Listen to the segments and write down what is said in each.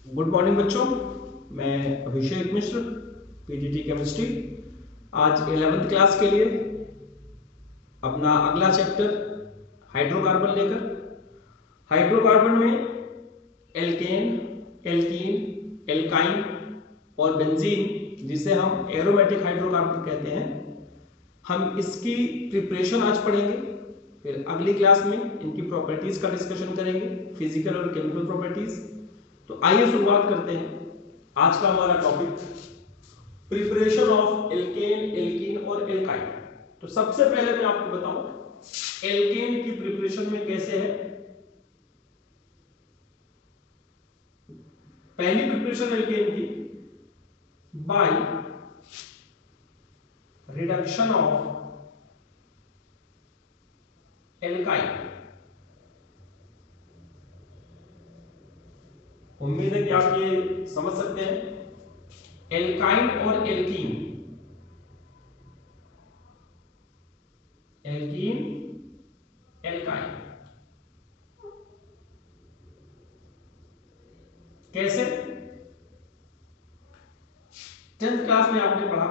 Good morning बच्चों, मैं अभिषेक मिश्र, PGT chemistry. आज 11th क्लास के लिए अपना अगला चैप्टर हाइड्रोकार्बन लेकर। हाइड्रोकार्बन में एल्केन, एल्कीन, एल्काइन और बेंजीन, जिसे हम एरोमेटिक हाइड्रोकार्बन कहते हैं, हम इसकी प्रिपरेशन आज पढ़ेंगे। फिर अगली क्लास में इनकी प्रॉपर्टीज का डिस्कशन करेंगे, फिजिकल और केमिकल प्रॉपर्टीज। तो आइए शुरुआत करते हैं। आज का हमारा topic preparation of alkene, alkene और एल्काइन। तो सबसे पहले मैं आपको बताऊं एल्केन की प्रिपरेशन में कैसे है। पहली प्रिपरेशन एल्केन की बाय रिडक्शन ऑफ एल्काइन। उम्मीद है कि आप ये समझ सकते हैं। एल्काइन और एल्कीन, एल्कीन, एल्काइन कैसे? 10th क्लास में आपने पढ़ा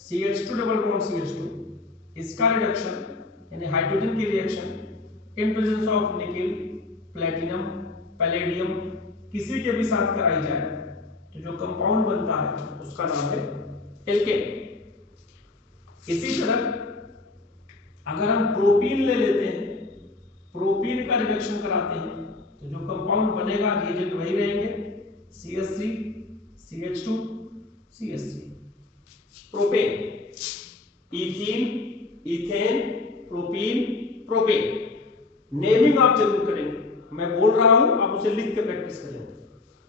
CH2 डबल बॉन्ड CH2, इसका रिडक्शन यानी हाइड्रोजन की reaction in presence of nickel, platinum, palladium किसी के भी साथ कराई जाए तो जो कंपाउंड बनता है उसका नाम है एल्केन। इसी तरह अगर हम प्रोपीन ले लेते हैं, प्रोपीन का रिडक्शन कराते हैं तो जो कंपाउंड बनेगा रिएजेंट वही रहेंगे, CH3, CH2, CH3। Propane, ethene, ethane, propene, propane. Naming आप जरूर करेंगे, मैं बोल रहा हूं, आप उसे लिख के प्रैक्टिस करें।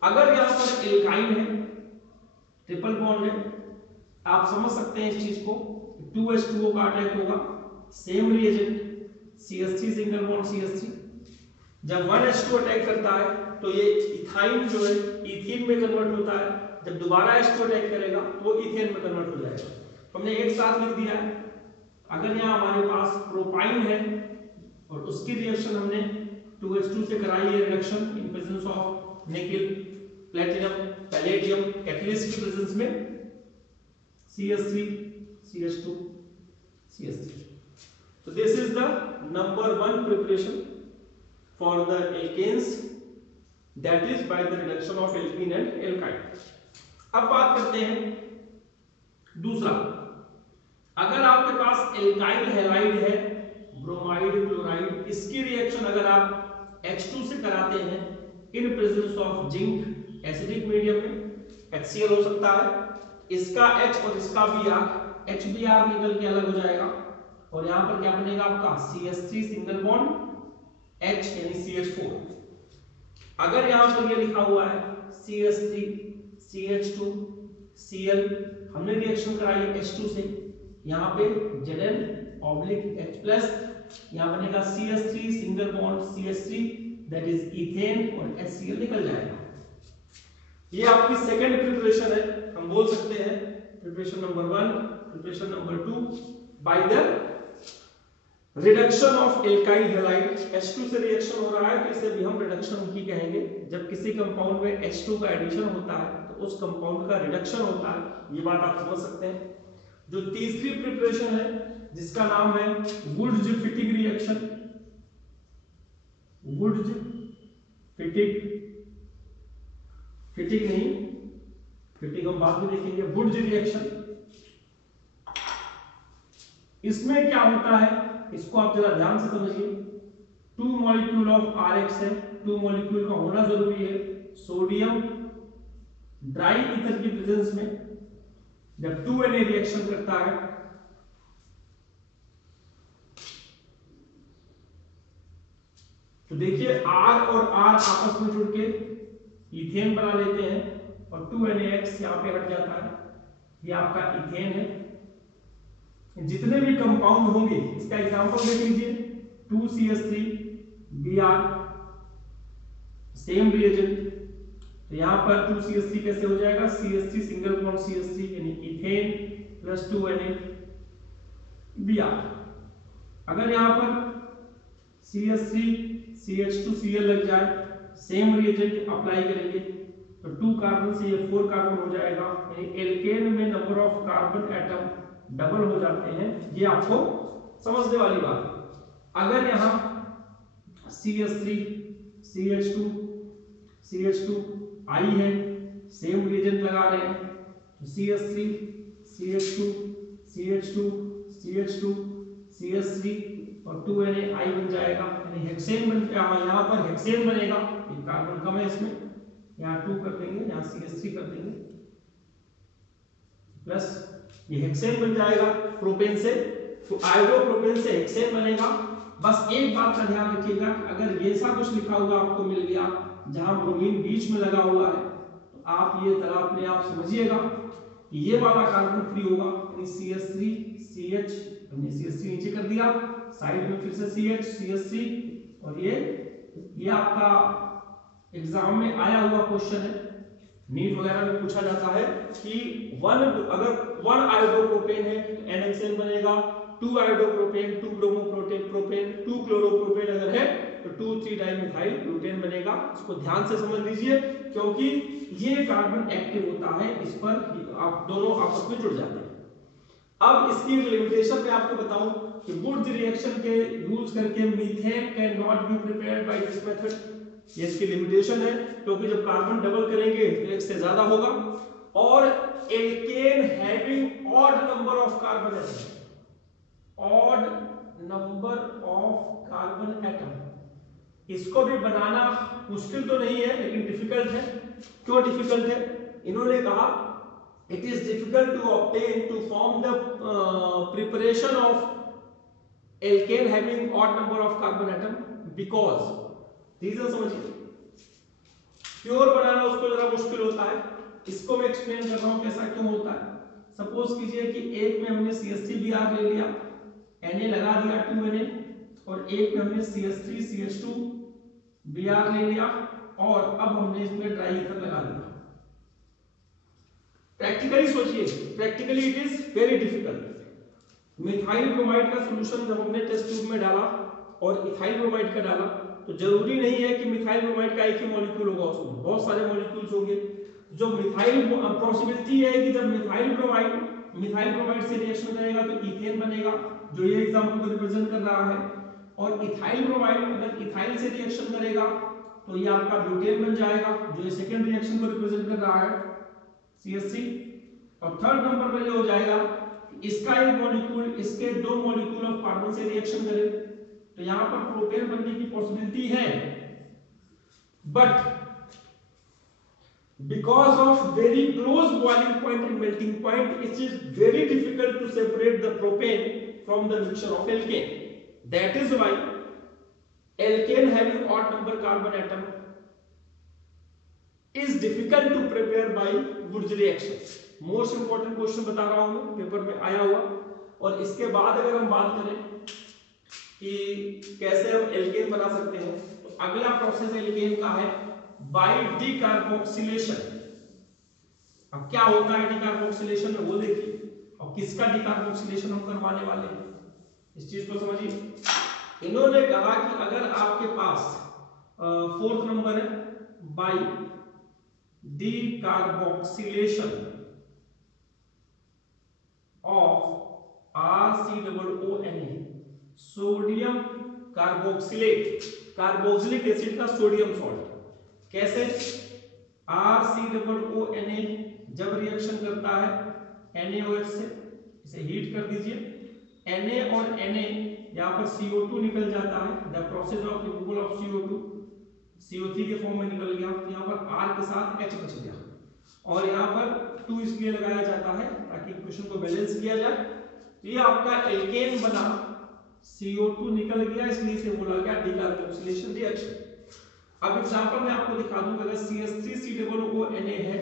अगर यहां पर एल्काइन है, ट्रिपल बॉन्ड है, आप समझ सकते हैं इस चीज को, 2H2O का अटैक होगा, same reagent CH3 single bond CH3। जब 1H2 अटैक करता है तो ये इथाइन जो है इथीन में कन्वर्ट होता है, जब दोबारा H2 अटैक करेगा तो वो इथेन में कन्वर्ट हो जाएगा। तो हमने एक साथ लिख दिया है। अगर यहाँ हमारे पास प्रोपाइन है और उसकी रिएक्शन हमने 2H2 से कराई है reduction in presence of nickel, platinum, palladium, catalyst की प्रेजेंस में, CH3, CH2, CH3। So this is the number 1 preparation for the alkanes, that is by the reduction of alkene and alkyne। अब बात करते हैं दूसरा। अगर आपके पास एल्काइल हैलाइड है, ब्रोमाइड, क्लोराइड, इसकी रिएक्शन अगर आप H2 से कराते हैं इन presence of zinc acidic medium में, HCl हो सकता है, इसका H और इसका Br, HBr निकल के अलग हो जाएगा और यहां पर क्या बनेगा आपका CH3 सिंगल बॉन्ड H यानी CH4। अगर यहां पर ये लिखा हुआ है CH3, CH2, Cl, हमने रिएक्शन कराई H2 से, यहाँ पे Zn/H+, यहाँ बनेगा CH3 single bond CH3 that is ethane और HCl निकल जाएगा। ये आपकी सेकंड प्रिपरेशन है, हम बोल सकते हैं preparation number 1, preparation number 2 by the reduction of alkyl halide. H2 से रिएक्शन हो रहा है तो इसे भी हम रिडक्शन ही कहेंगे। जब किसी कंपाउंड में H2 का एडिशन होता है तो उस कंपाउंड का रिडक्शन होता है, ये बात आप समझ सकते हैं। जो तीसरी प्रिपरेशन है जिसका नाम है Wurtz Fittig reaction, Wurtz Fittig, Fittig नहीं, फिटिंग हम बाद में देखेंगे, वुड्स रिएक्शन। इसमें क्या होता है इसको आप जरा ध्यान से समझिए। 2 मॉलिक्यूल ऑफ RX है, 2 मॉलिक्यूल का होना जरूरी है। सोडियम ड्राई ईथर की प्रेजेंस में जब 2Na रिएक्शन करता है तो देखिए R और R आपस में जुड़ के इथेन बना लेते हैं और 2NaX यहां पे हट जाता है, ये आपका इथेन है। जितने भी कंपाउंड होंगे इसका एग्जांपल देख लीजिए, 2CH3 Br, सेम रिएजेंट, तो यहां पर 2CH3 कैसे हो जाएगा, CH3 सिंगल बॉन्ड CH3 यानी इथेन प्लस 2Na Br। अगर यहां पर CH3 CH2 Cl लग जाए, सेम रिएजेंट अप्लाई करेंगे तो 2 कार्बन से ये 4 कार्बन हो जाएगा, यानी एल्केन में number of carbon atom double हो जाते हैं। ये आपको समझने वाली बात है। अगर यहाँ CH3 CH2 CH2 आई है, सेम रिएजेंट लगा रहे हैं, तो CH3 CH2 CH2 CH2 CH3 और 2Na बन जाएगा, यानी हेक्सेन बन गया। यहाँ पर हेक्सेन बनेगा, एक कार्बन कम है इसमें, यहाँ 2 कर देंगे, यहाँ CH3 कर देंगे, प्लस ये हेक्सेन बन जाएगा प्रोपेन से, तो आयोडोप्रोपेन से हेक्सेन बनेगा। बस एक बात का ध्यान रखिएगा कि अगर ये ऐसा कुछ लिखा हुआ आपको मिल गया जहां ब्रोमीन बीच में लगा हुआ है, तो आप ये तरह अपने आप समझिएगा कि ये वाला कार्बन फ्री होगा, यानी CH3 CH, हमने CH3 नीचे कर दिया, साइड में फिर से CH CH3, और ये आपका एग्जाम में आया हुआ क्वेश्चन है, नीट वगैरह में पूछा जाता है कि अगर 1 आयोडोप्रोपेन है तो NHCN बनेगा, 2 आयोडोप्रोपेन 2 ब्रोमोप्रोपेन 2 क्लोरोप्रोपेन अगर है तो 2,3 डाइमिथाइल ब्यूटेन बनेगा। इसको ध्यान से समझ लीजिए, क्योंकि ये कार्बन एक्टिव होता है, इस पर आप दोनों आपस में जुड़ जाते हैं। अब इसकी लिमिटेशन मैं आपको बताऊं कि वुड्स रिएक्शन के यूज करके methane can not be prepared by this method. ये इसकी लिमिटेशन है, क्योंकि जब कार्बन डबल करेंगे तो एक से ज्यादा होगा, और alkane having odd number of carbon atom, odd number of carbon atom, इसको भी बनाना मुश्किल तो नहीं है लेकिन डिफिकल्ट है। क्यों डिफिकल्ट है? इन्होंने कहा it is difficult to obtain to form the preparation of alkane having odd number of carbon atom because, reason समझिए, प्योर बनाना उसको जरा मुश्किल होता है। इसको मैं एक्सप्लेन कर रहा हूं कैसा क्यों होता है। सपोज कीजिए कि एक में हमने CH3Br ले लिया, Na लगा दिया 2Na, और एक में हमने CH3 CH2Br ले लिया, और अब हमने इसमें ड्राई ईथर लगा दिया। प्रैक्टिकली सोचिए, practically it is very difficult. Methyl bromide का सॉल्यूशन जब हमने टेस्ट ट्यूब में डाला और इथाइल ब्रोमाइड का डाला, तो जरूरी नहीं है कि मिथाइल ब्रोमाइड का एक ही मॉलिक्यूल होगा, उसमें बहुत सारे मॉलिक्यूल्स होंगे। जो मिथाइल पॉसिबिलिटी है कि जब मिथाइल ब्रोमाइड से रिएक्शन करेगा तो इथेन बनेगा, जो ये एग्जांपल को रिप्रेजेंट कर रहा है, और इथाइल ब्रोमाइड अगर इथाइल से रिएक्शन करेगा तो ये आपका ब्यूटेन बन जाएगा, जो ये सेकंड रिएक्शन को रिप्रेजेंट कर रहा है CH3। और थर्ड नंबर पर ये हो जाएगा इसका एक मॉलिक्यूल इसके 2 मॉलिक्यूल ऑफ कार्बन से रिएक्शन करे, तो यहां पर प्रोपेन बनने की पॉसिबिलिटी है, but because of very close boiling point and melting point, it is very difficult to separate the propane from the mixture of alkane. That is why alkane having odd number carbon atom is difficult to prepare by Wurtz reaction. Most important question बता रहा हूं मैं, paper में आया हुआ। और इसके बाद अगर हम बात करें कि कैसे हम एल्केन बना सकते हैं, तो अगला प्रोसेस एल्केन का है बाय डिकार्बोक्सिलेशन। अब क्या होता है डिकार्बोक्सिलेशन में, वो देखिए, और किसका डिकार्बोक्सिलेशन हम करवाने वाले हैं, इस चीज को समझिए। इन्होंने कहा कि अगर आपके पास 4th नंबर है by decarboxylation of RCOONA, sodium carboxylate, carboxylic acid का सोडियम सॉल्ट। कैसे? RCOONA जब रिएक्शन करता है NaOH से, इसे हीट कर दीजिए, Na और Na यहाँ पर CO2 निकल जाता है, the process of removal of CO2, CO3 के फॉर्म में निकल गया, यहाँ पर R के साथ H बच गया, और यहाँ पर 2 इसलिए लगाया जाता है ताकि इक्वेशन को बैलेंस किया जाए। तो ये आपका एल्केन बना, CO2 निकल गया, इसलिए इसे बोला गया डिकार्बोक्सिलेशन रिएक्शन। अब एग्जांपल मैं आपको दिखा दूं, अगर CH3COONA है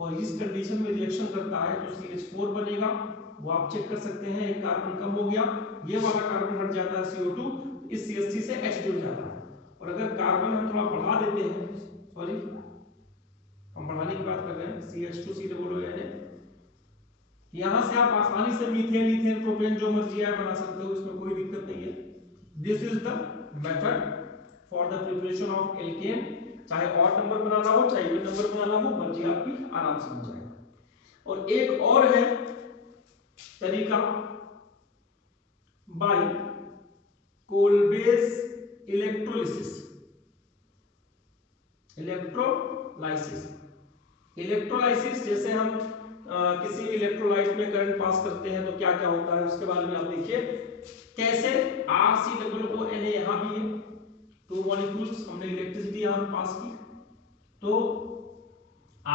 और इस कंडीशन में रिएक्शन करता है तो CH4 बनेगा, वो आप चेक कर सकते हैं, एक कार्बन कम हो गया, ये वाला कार्बन हट जाता है CO2, इस CH3 से H जुड़ जाता है। और अगर कार्बन हम थोड़ा बढ़ा देते हैं, सॉरी हम बढ़ाने की बात कर रहे हैं, CH2COONA, यहां से आप आसानी से मीथेन, ईथेन, प्रोपेन जो मर्जी है बना सकते हो, इसमें कोई दिक्कत नहीं है। This is the method for the preparation of alkene. चाहे ऑड नंबर बनाना हो चाहे इवन नंबर बनाना हो, मर्जी आपकी, आराम से बन जाएगा। और एक और है तरीका बाय कोलबेस इलेक्ट्रोलिसिस। इलेक्ट्रोलाइसिस जैसे हम किसी इलेक्ट्रोलाइट में करंट पास करते हैं तो क्या क्या होता है उसके बारे में आप देखिए कैसे। RCOO Na यहां भी है, 2 मॉलिक्यूल्स, हमने इलेक्ट्रिसिटी यहां पास की तो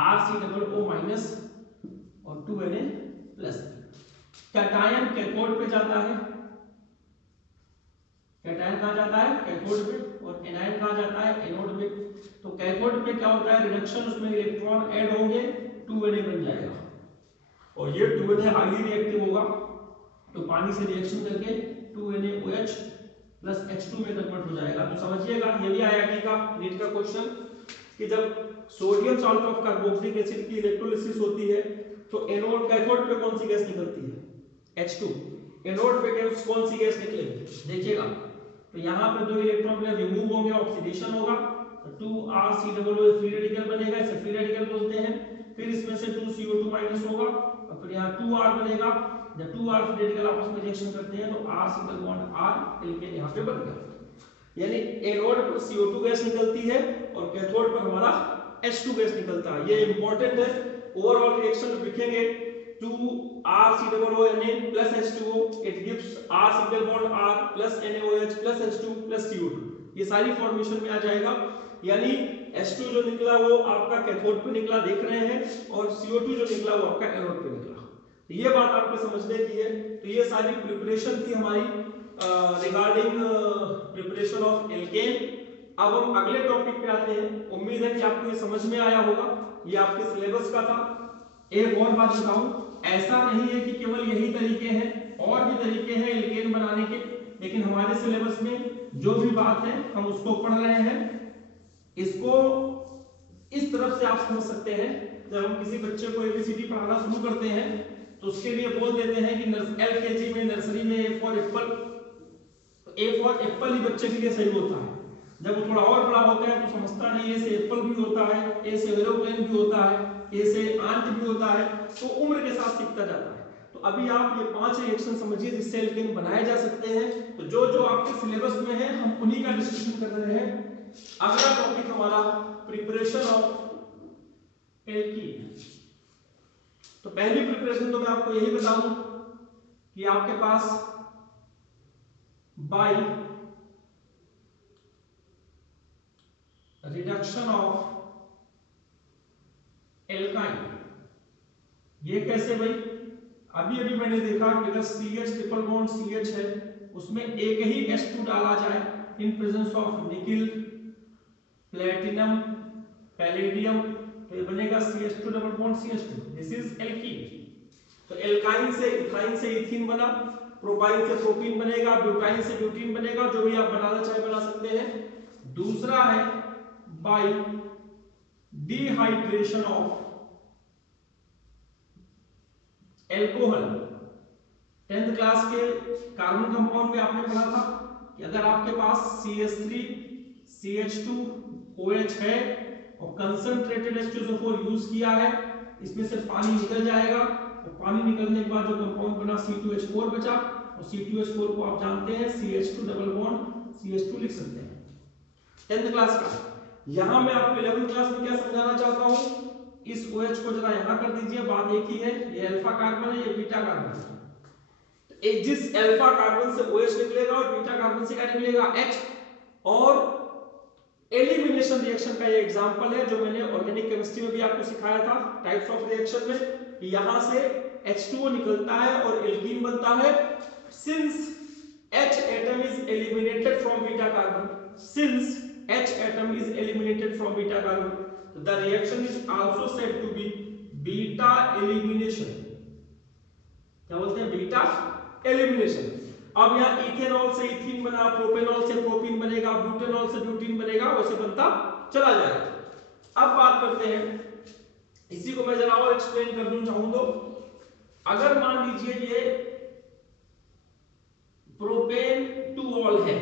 RCOO माइनस और 2Na प्लस। कैटायन कैथोड पे जाता है, कैटायन कहां जाता है, कैथोड पे, और एनायन कहां जाता है, एनोड पे। तो कैथोड पे क्या होता है, रिडक्शन, उसमें इलेक्ट्रॉन ऐड होंगे, 2Na बन जाएगा, और ये 2Na हाईली रिएक्टिव होगा तो पानी से रिएक्शन करके 2NaOH प्लस H2 में कन्वर्ट हो जाएगा। तो समझिएगा ये भी IIT का नीट का क्वेश्चन कि जब sodium salt of carboxylic acid की इलेक्ट्रोलिसिस होती है तो एनोड कैथोड पे कौन सी गैस निकलती है, H2, एनोड पे कौन सी गैस निकलेगी, देखिएगा। तो यहाँ पे 2 इलेक्ट्रॉन पेयर रिमूव होंगे, ऑक्सीडेशन होगा, तो 2RCOO फ्री रेडिकल बनेगा, इसे फ्री रेडिकल बोलते हैं। फिर इसमें से 2CO2 माइनस होगा और फिर यहाँ 2R बनेगा। जब 2R फ्री रेडिकल आपस में रिएक्शन करते हैं तो R single bond R alkane यहाँ पे बन गया। यानी एनोड पर CO2 गैस निकलती है और कैथोड पर हमारा H2 गैस निकलता है। ये इंपॉर्टेंट है, ओवरऑल रिएक्शन लिखेंगे 2RCOO Na plus H2O, it gives R single bond R plus NaOH plus H2 plus CO2, ये सारी फॉर्मेशन में आ जाएगा। यानी H2 जो निकला वो आपका कैथोड पे निकला, देख रहे हैं, और CO2 जो निकला वो आपका एनोड पे निकला। तो ये बात आपको समझने की है। तो ये सारी प्रिपरेशन थी हमारी रिगार्डिंग प्रिपरेशन ऑफ एल्केन। अब हम अगले टॉपिक पे आते हैं। उम्मीद है कि आपको ये समझ में आया होगा, ये आपके सिलेबस का था। एक और बात बताऊं, ऐसा नहीं है कि केवल यही तरीके हैं, और भी तरीके हैं एल्केन बनाने के, लेकिन हमारे सिलेबस में जो भी बात है हम उसको पढ़ रहे हैं। इसको इस तरफ से आप समझ सकते हैं, जब हम किसी बच्चे को ABCD पढ़ाना शुरू करते हैं तो उसके लिए बोल देते हैं कि LKG में, नर्सरी में A फॉर एप्पल, तो A फॉर एप्पल ही बच्चे के लिए सही होता है। जब वो थोड़ा और बड़ा होता है तो समझता नहीं, A से एप्पल भी होता है, A से एरोप्लेन भी होता है, A से आंट भी होता है, तो उम्र के साथ सीखता जाता है। तो अभी आप ये 5 रिएक्शन समझिए जिससे एल्केन बनाए जा सकते हैं। तो जो जो आपके सिलेबस में है हम उन्हीं का डिस्कशन कर रहे हैं। अगला टॉपिक हमारा प्रिपरेशन ऑफ एल्कीन। तो पहली प्रिपरेशन तो मैं आपको यही बता दूं कि आपके पास बाय रिडक्शन ऑफ एल्काइन, ये कैसे भाई, अभी अभी मैंने देखा कि अगर CH ट्रिपल बॉन्ड CH है उसमें एक ही H2 डाला जाए in presence of nickel, platinum, palladium, तो ये बनेगा CH2 double bond CH2, this is alkene. तो एल्काइन से इथाइन से इथीन बना, प्रोपाइन से प्रोपीन बनेगा, ब्यूटाइन से ब्यूटीन बनेगा, जो भी आप बनाना चाहे बना सकते हैं। दूसरा है bye dehydration of alcohol. 10th class के कार्बन कंपाउंड में आपने पढ़ा था कि अगर आपके पास CH3 CH2OH है और कंसंट्रेटेड H2SO4 यूज किया है, इसमें से पानी निकल जाएगा, और पानी निकलने के बाद जो कंपाउंड बना C2H4 बचा, और C2H4 को आप जानते हैं CH2 डबल बॉन्ड CH2 लिख सकते हैं। 10th क्लास का। यहां मैं आपको 11th क्लास में क्या समझाना चाहता हूं, इस OH को जरा यहां कर दीजिए, बात एक ही है, ये अल्फा कार्बन है, ये बीटा कार्बन है। तो जिस अल्फा कार्बन से OH निकलेगा और बीटा कार्बन से क्या निकलेगा, H। और एलिमिनेशन रिएक्शन का ये एग्जांपल है जो मैंने ऑर्गेनिक केमिस्ट्री में भी आपको सिखाया था, टाइप्स ऑफ रिएक्शन में, कि यहां से H2O निकलता है और एल्कीन बनता है। Since H atom is eliminated from beta carbon, since H atom is eliminated from beta carbon, the reaction is also said to be beta elimination। क्या बोलते हैं, बीटा एलिमिनेशन। अब यहाँ इथेनॉल से इथीन बना, प्रोपेनॉल से प्रोपीन बनेगा, butanol से ब्यूटीन बनेगा, वैसे बनता चला जाएगा। अब बात करते हैं, इसी को मैं जरा और एक्सप्लेन कर दूं चाहूं तो, अगर मान लीजिए ये प्रोपेन टू ऑल है,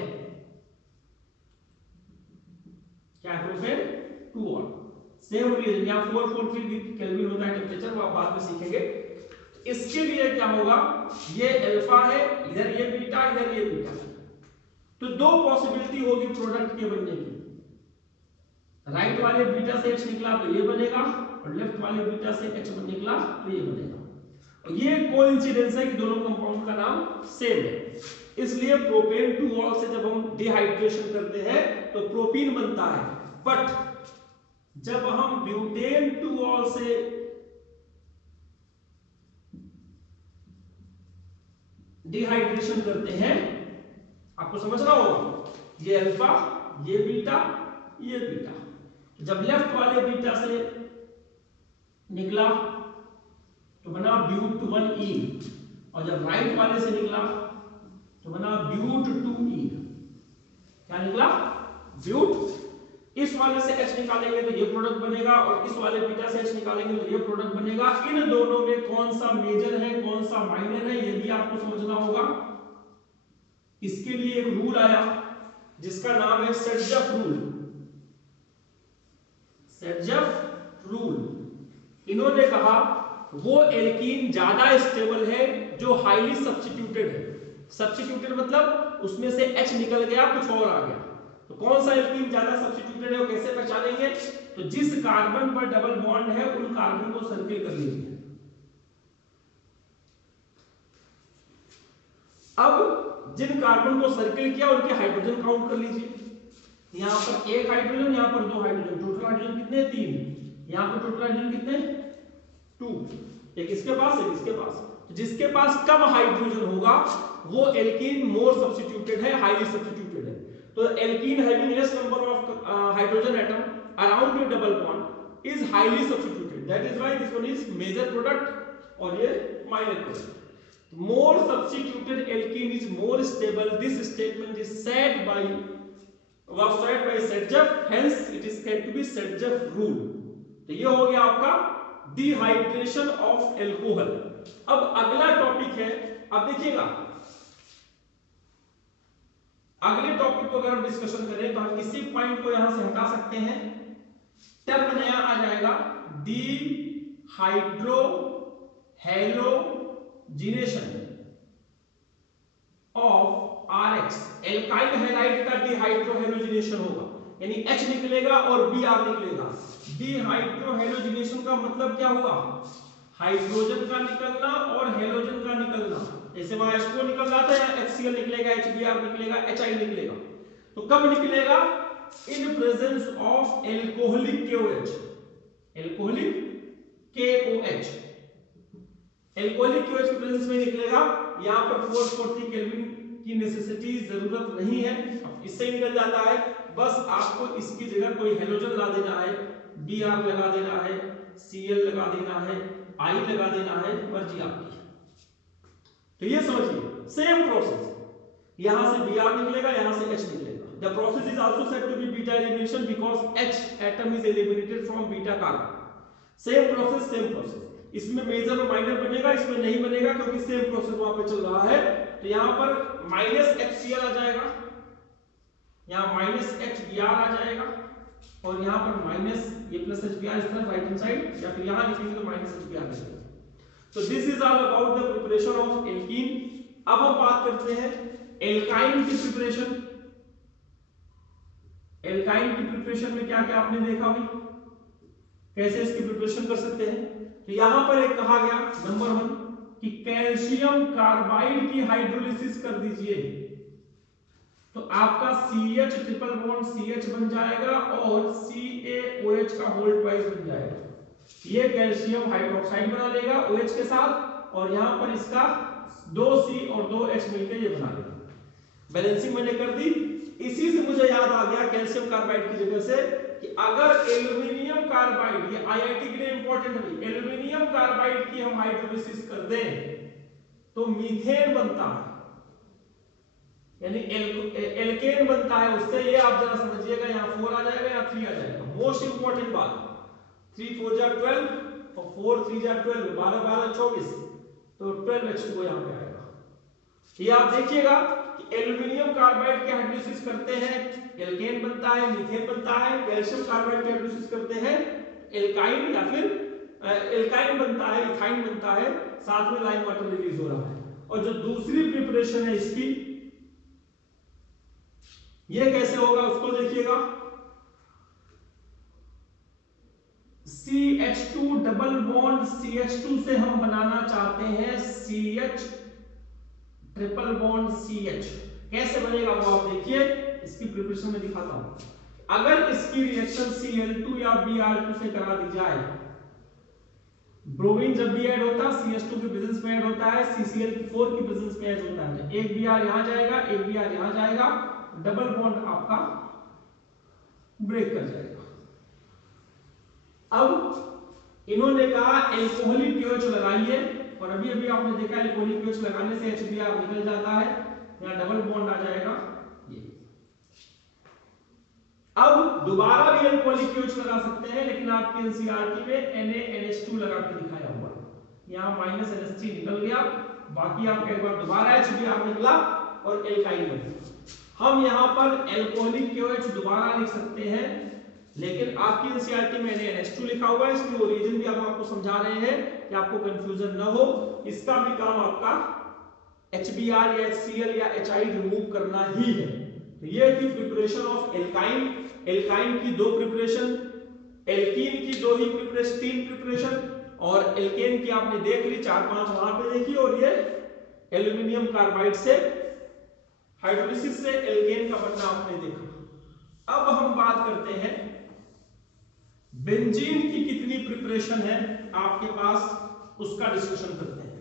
क्या है propane two all. Same reaction, यहाँ 443 केल्विन होता है टेम्परेचर, वो आप बाद में सीखेंगे। इसके लिए क्या होगा, ये अल्फा है, इधर ये बीटा, इधर ये बीटा, तो दो पॉसिबिलिटी होगी प्रोडक्ट के बनने की। राइट वाले बीटा से H निकला तो ये बनेगा, और लेफ्ट वाले बीटा से H निकला तो ये बनेगा। और ये कोइंसिडेंस है कि दोनों कंपाउंड का नाम सेम है, इसलिए प्रोपेन टू ऑल से जब हम डिहाइड्रेशन करते हैं तो प्रोपीन बनता है। बट जब हम ब्यूटेन टू ऑल से डिहाइड्रेशन करते हैं, आपको समझना होगा, ये अल्फा, ये बीटा, ये बीटा, जब लेफ्ट वाले बीटा से निकला तो बना ब्यूट 1 और जब राइट वाले से निकला तो बना ब्यूट 2 क्या निकला, ब्यूट। इस वाले से H निकालेंगे तो ये प्रोडक्ट बनेगा, और इस वाले बीटा से H निकालेंगे तो ये प्रोडक्ट बनेगा। इन दोनों में कौन सा मेजर है, कौन सा माइनर है, ये भी आपको समझना होगा। इसके लिए एक रूल आया जिसका नाम है सेडजफ रूल। सेडजफ रूल, इन्होंने कहा वो एल्कीन ज्यादा स्टेबल है जो हाईली सब्स्टिट्यूटेड है। सब्स्टिट्यूटेड मतलब उसमें से H निकल गया, कुछ और आ गया। तो कौन सा एल्कीन ज्यादा सब्स्टिट्यूटेड है वो कैसे पहचानेंगे, तो जिस कार्बन पर डबल बॉन्ड है उन कार्बन को सर्किल कर लीजिए। अब जिन कार्बन को सर्किल किया उनके हाइड्रोजन काउंट कर लीजिए। यहां पर एक हाइड्रोजन, यहां पर 2 हाइड्रोजन, टोटल हाइड्रोजन कितने, 3। यहां पर टोटल हाइड्रोजन कितने, 2, एक इसके पास, एक इसके पास। तो जिसके पास कम हाइड्रोजन होगा वो एल्कीन मोर सब्स्टिट्यूटेड है, हाईली सब्स्टिट्यूटेड है। तो alkene having less number of hydrogen atom around the double bond is highly substituted, that is why this one is major product और ये minor product. More substituted alkene is more stable. This statement is said by Sedgwick, hence it is said to be Sedgwick rule. तो ये हो गया आपका dehydration of alcohol. अब अगला topic है, अब देखिएगा अगले टॉपिक को अगर हम डिस्कशन करें तो हम इसी पॉइंट को यहां से हटा सकते हैं। टर्म नया आ जाएगा, dehydro halogenation of RX। Alkyl halide का डिहाइड्रो हेलोजिनेशन होगा, यानी H निकलेगा और Br निकलेगा। डिहाइड्रो हेलोजिनेशन का मतलब क्या हुआ, हाइड्रोजन का निकलना और हेलोजन का निकलना। जैसे वहां H2O निकल रहा था, यहाँ HCl निकलेगा, HBr निकलेगा, HI निकलेगा। तो कब निकलेगा, इन presence of alcoholic KOH। Alcoholic KOH, alcoholic KOH की प्रेजेंस में निकलेगा। यहाँ पर 440 केल्विन की नेसेसिटी जरूरत नहीं है, इससे निकल जाता है। बस आपको इसकी जगह कोई हेलोजन ला देना है, Br लगा देना है, Cl लगा देना है, I लगा देना है, मर्जी आपकी। तो ये समझिए सेम प्रोसेस, यहां से Br निकलेगा, यहां से H निकलेगा। The process is also said to be beta elimination because H atom is eliminated from beta carbon. Same process, same process. इसमें मेजर और माइनर बनेगा, इसमें नहीं बनेगा क्योंकि सेम प्रोसेस वहां पे चल रहा है। तो यहां पर माइनस HCl आ जाएगा, यहां माइनस HBr आ जाएगा, और यहां पर माइनस ये प्लस HBr इस तरफ राइट हैंड साइड, या फिर यहां लिखेंगे तो माइनस HBr लिखेंगे। तो this is all about the preparation of alkene. अब हम बात करते हैं एल्काइन की प्रिपरेशन। एल्काइन की प्रिपरेशन में क्या क्या आपने देखा भाई, कैसे इसकी प्रिपरेशन कर सकते हैं। तो यहां पर एक कहा गया नंबर 1 कि कैल्शियम कार्बाइड की हाइड्रोलिसिस कर दीजिए, तो आपका CH ट्रिपल बॉन्ड CH बन जाएगा और CaOH का होल ट्वाइस बन जाएगा। ये कैल्शियम हाइड्रोक्साइड बना लेगा OH के साथ, और यहां पर इसका 2C और 2H मिलकर ये बना लेगा। बैलेंसिंग मैंने कर दी। इसी से मुझे याद आ गया कैल्शियम कार्बाइड की जगह से कि अगर एल्युमिनियम कार्बाइड, ये IIT के लिए इंपॉर्टेंट है, एल्युमिनियम कार्बाइड की हम हाइड्रोलिसिस कर दें तो मीथेन बनता है, यानी एल्केन बनता है उससे। ये आप जरा समझिएगा, यहाँ 4 आ जाएगा, यहाँ 3 आ जाएगा। मोस्ट इंपॉर्टेंट बात, 3 4 जा 12 और 4 3 जा 12, 12 12 24, तो 12H2O यहाँ पे आएगा। ये आप देखिएगा कि एल्यूमिनियम कार्बाइड के हाइड्रोलिसिस करते हैं एल्केन बनता है, मीथेन बनता है, कैल्शियम कार्बाइड के हाइड्रोलिसिस करते हैं एल्काइन या फिर एल्काइन बनता है, इथाइन बनता है, साथ में लाइम वाटर रिलीज हो रहा है। और जो दूसरी प्रिपरेशन है इसकी, ये कैसे होगा उसको देखिएगा। CH2 डबल बॉन्ड CH2 से हम बनाना चाहते हैं CH ट्रिपल बॉन्ड CH। कैसे बनेगा वो आप देखिए, इसकी प्रिपरेशन में दिखाता हूं। अगर इसकी रिएक्शन Cl2 या Br2 से करा दी जाए, ब्रोमीन जब भी ऐड होता है CH2 के प्रेजेंस में ऐड होता है, CCl4 की प्रेजेंस में ऐड होता है, एक Br यहां जाएगा, एक Br यहां जाएगा, डबल बॉन्ड आपका ब्रेक कर जाएगा। अब इन्होंने कहा एल्कोहलिक KOH लगाइए, और अभी अभी आपने देखा एल्कोहलिक KOH लगाने से HBr निकल जाता है, यहां डबल बॉन्ड आ जाएगा ये। अब दोबारा भी एल्कोहलिक KOH लगा सकते हैं, लेकिन आपके एनसीईआरटी में NaNH2 लगा के दिखाया हुआ है, यहां -NH3 निकल गया, बाकी आपका एक बार दोबारा HBr निकला और एल्काइन बन गया। हम यहां पर एल्कोहलिक KOH दोबारा लिख सकते हैं, लेकिन आपकी एनसीईआरटी में NaNH2 लिखा हुआ है, इसकी ओरिजिन भी हम आपको समझा रहे हैं कि आपको कंफ्यूजन न हो। इसका भी काम आपका HBr या HCl या HI रिमूव करना ही है। तो ये थी प्रिपरेशन ऑफ एल्काइन। एल्काइन की दो प्रिपरेशन, एल्कीन की दो ही प्रिपरेशन, तीन प्रिपरेशन, और एल्केन की आपने देख ली 4-5 वहां पे देखी, और ये एल्यूमिनियम कार्बाइड से हाइड्रोलिसिस से एल्केन का बनना आपने देखा। अब हम बात करते हैं बेंजीन की कितनी प्रिपरेशन है आपके पास, उसका डिस्कशन करते हैं।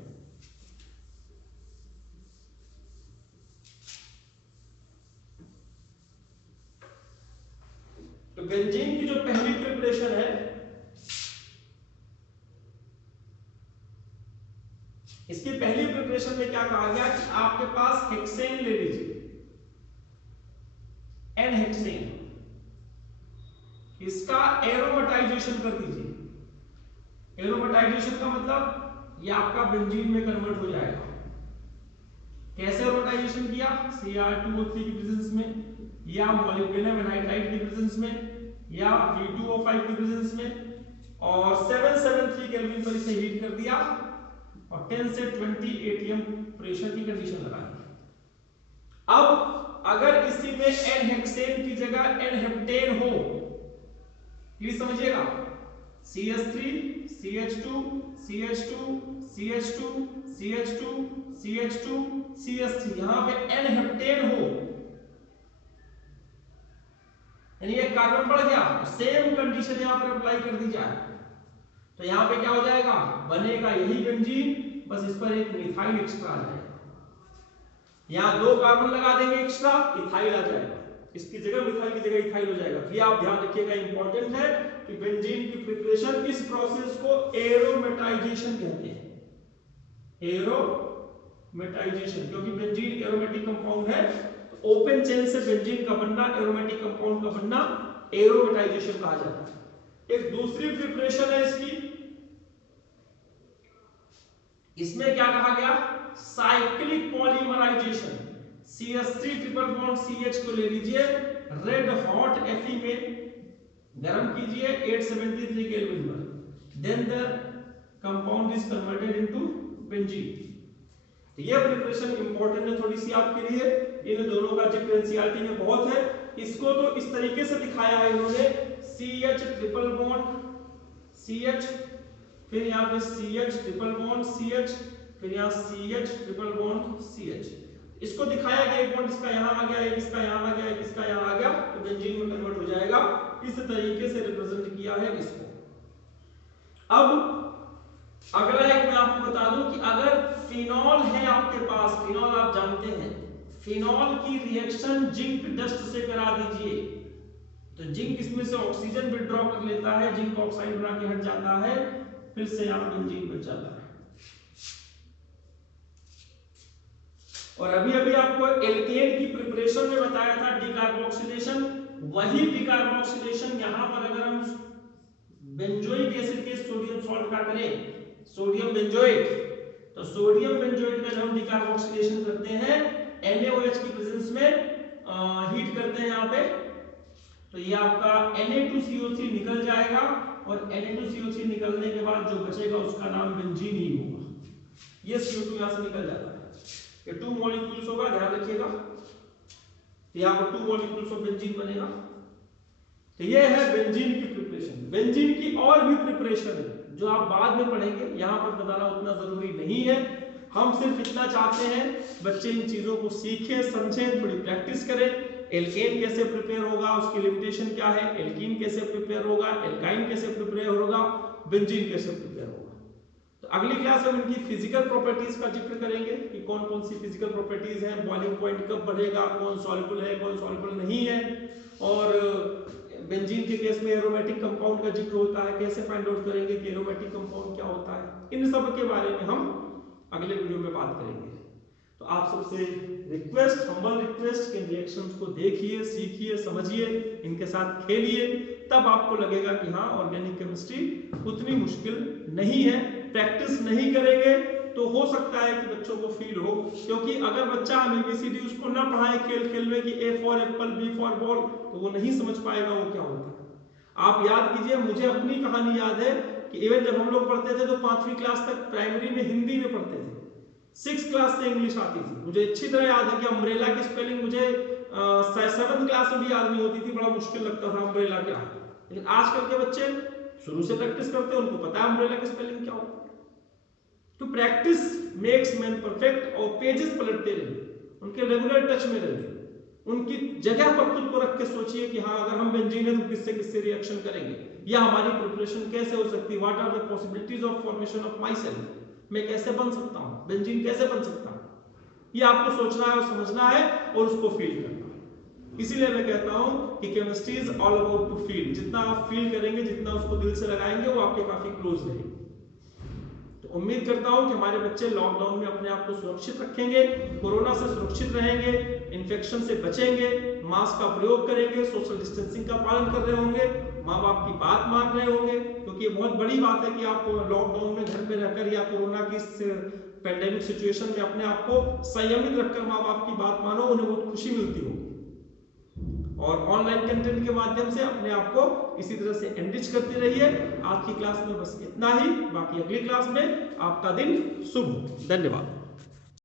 तो बेंजीन की जो पहली प्रिपरेशन है, इसकी पहली प्रिपरेशन में क्या कहा गया कि आपके पास हेक्सेन ले लीजिए, एन हेक्सेन, इसका एरोमेटाइजेशन कर दीजिए। एरोमेटाइजेशन का मतलब ये आपका बेंजीन में कन्वर्ट हो जाएगा। कैसे एरोमेटाइजेशन किया? Cr2O3 की प्रेजेंस में, या मॉलिब्डेनम एनहाइड्राइड की प्रेजेंस में, या V2O5 की प्रेजेंस में, और 773 केल्विन पर इसे हीट कर दिया और 10 से 20 atm प्रेशर की कंडीशन लगा दी। अब अगर इसी में एन हेक्सेन की जगह एन हेप्टेन हो, प्लीज समझिएगा, CH3 CH2 CH2 CH2 CH2 CH2 CH3, यहां पे एन हेप्टेन हो, यानी एक कार्बन बढ़ गया, सेम कंडीशन यहां पर अप्लाई कर दी जाए तो यहां पे क्या हो जाएगा, बनेगा यही बेंजीन, बस इस पर एक मिथाइल एक्स्ट्रा आ जाएगा। यहां 2 कार्बन लगा देंगे एक्स्ट्रा, इथाइल आ जाएगा, इसकी जगह मिथाइल की जगह इथाइल हो जाएगा। तो ये आप ध्यान रखिएगा, इंपॉर्टेंट है कि बेंजीन की प्रिपरेशन, इस प्रोसेस को एरोमेटाइजेशन कहते हैं। एरोमेटाइजेशन, क्योंकि बेंजीन एरोमेटिक कंपाउंड है, तो ओपन चेन से बेंजीन का बनना, एरोमेटिक कंपाउंड का बनना एरोमेटाइजेशन कहा जाता है। एक दूसरी प्रिपरेशन है इसकी, इसमें क्या कहा गया, cyclic polymerisation. CH3 triple bond CH को ले लीजिए, रेड हॉट Fe में गर्म कीजिए 873 केल्विन पर, then the compound is converted into benzene. तो ये प्रिपरेशन इंपॉर्टेंट है थोड़ी सी आपके लिए, इन दोनों का जिक्र एनसीईआरटी में बहुत है। इसको तो इस तरीके से दिखाया है इन्होंने, CH ट्रिपल बॉन्ड CH, फिर यहाँ पे CH ट्रिपल बॉन्ड CH, फिर यहाँ CH ट्रिपल बॉन्ड CH। इसको दिखाया गया एक बॉन्ड इसका यहाँ आ गया, एक इसका यहाँ आ गया, एक इसका यहाँ आ गया, तो बेंजीन में कन्वर्ट हो जाएगा। इस तरीके से रिप्रेजेंट किया है इसको। अब अगला एक मैं आपको बता दूं कि अगर फिनॉल है आपके पास, फिनॉल आप जानते हैं, फिनॉल की रिएक्शन जिंक डस्ट से करा दीजिए, तो जिंक इसमें से ऑक्सीजन विथड्रॉ कर लेता है, जिंक ऑक्साइड बना के हट जाता है, फिर से यहां बेंजीन बच जाता है। और अभी अभी आपको एल्केन की प्रिपरेशन में बताया था डिकार्बोक्सिलेशन, वही डिकार्बोक्सिलेशन यहां पर अगर हम बेंजोइक एसिड के सोडियम सॉल्ट का करें, सोडियम बेंजोएट, तो तो सोडियम बेंजोएट का जब हम डिकार्बोक्सिलेशन करते हैं NaOH की प्रेजेंस में हीट करते हैं यहाँ पे, तो ये आपका Na2CO3 निकल जाएगा और Na2CO3 निकलने के बाद जो बचेगा उसका नाम बेंजीन ही होगा। ये CO2 यहाँ से निकल जाता है, ये 2 मॉलिक्यूल्स होगा, ध्यान रखिएगा, यहाँ पर 2 मॉलिक्यूल्स ऑफ बेंजीन बनेगा। तो ये है बेंजीन की प्रिपरेशन। बेंजीन की और भी प्रिपरेशन है जो आप बाद में पढ़ेंगे, यहाँ पर बताना उतना जरूरी नहीं है। हम सिर्फ इतना चाहते हैं बच्चे इन चीजों को सीखें, समझें, थोड़ी प्रैक्टिस करें। एल्केन कैसे प्रिपेयर होगा, उसकी लिमिटेशन क्या है, एल्कीन कैसे प्रिपेयर होगा, एल्काइन कैसे प्रिपेयर होगा, बेंजीन कैसे प्रिपेयर होगा। तो अगली क्लास में इनकी फिजिकल प्रॉपर्टीज का जिक्र करेंगे कि कौन कौन सी फिजिकल प्रॉपर्टीज हैं, बॉइलिंग पॉइंट कब बढ़ेगा, कौन सॉल्युबल है, कौन सॉल्युबल नहीं है, और बेंजीन के केस में एरोमेटिक कंपाउंड का जिक्र होता है, कैसे फाइंड आउट करेंगे कि एरोमेटिक कंपाउंड क्या होता है। इन सब के बारे में हम अगले वीडियो में बात करेंगे। तो आप सबसे रिक्वेस्ट, हम्बल रिक्वेस्ट, इन रिएक्शंस को देखिए, सीखिए, समझिए, इनके साथ खेलिए, तब आपको लगेगा कि हाँ ऑर्गेनिक केमिस्ट्री उतनी मुश्किल नहीं है। प्रैक्टिस नहीं करेंगे तो हो सकता है कि बच्चों को फील हो, क्योंकि अगर बच्चा हम ABCD उसको ना पढ़ाए खेल खेल में कि A for Apple, B for ball, तो वो नहीं समझ पाएगा वो क्या होता है। आप याद कीजिए, मुझे अपनी कहानी याद है कि इवन जब हम लोग पढ़ते थे तो 5वीं क्लास तक प्राइमरी में हिंदी में पढ़ते थे, 6th क्लास से इंग्लिश आती थी। मुझे अच्छी तरह याद है कि अम्ब्रेला की स्पेलिंग मुझे 7th क्लास में भी याद नहीं होती थी, बड़ा मुश्किल लगता था अम्ब्रेला क्या है। लेकिन आजकल के बच्चे शुरू से प्रैक्टिस करते हैं, उनको पता है अम्ब्रेला की स्पेलिंग क्या होती है। तो प्रैक्टिस मेक्स मैन परफेक्ट, और पेजेस पलटते रहिए, उनके रेगुलर टच में रहिए, उनकी जगह पर खुद को रख के सोचिए कि हाँ अगर हम बेंजीन है तो किससे किससे रिएक्शन करेंगे, या हमारी प्रिपरेशन कैसे हो सकती है, what are the possibilities of formation of myself, मैं कैसे बन सकता हूँ, बेंजीन कैसे बन सकता हूँ, ये आपको सोचना है और समझना है और उसको फील करना है। इसीलिए मैं कहता हूँ कि chemistry is all about to feel. जितना आप फील करेंगे, जितना उसको दिल से लगाएंगे, वो आपके काफी क्लोज रहेगी। तो उम्मीद करता हूं कि हमारे बच्चे लॉकडाउन में अपने आप को सुरक्षित रखेंगे, कोरोना से सुरक्षित रहेंगे, इन्फेक्शन से बचेंगे, मास्क का प्रयोग करेंगे, सोशल डिस्टेंसिंग का पालन कर रहे होंगे, माँ बाप की बात मान रहे होंगे, क्योंकि ये बहुत बड़ी बात है कि आप लॉकडाउन में घर में रहकर या कोरोना की पेंडेमिक सिचुएशन में अपने आप को संयमित रखकर माँ बाप की बात मानो, उन्हें बहुत खुशी मिलती होगी। और ऑनलाइन कंटेंट के माध्यम से अपने आप को इसी तरह से एनरिच करते रहिए। आज की क्लास में बस इतना ही, बाकी अगली क्लास में आपका दिन शुभ हो। धन्यवाद।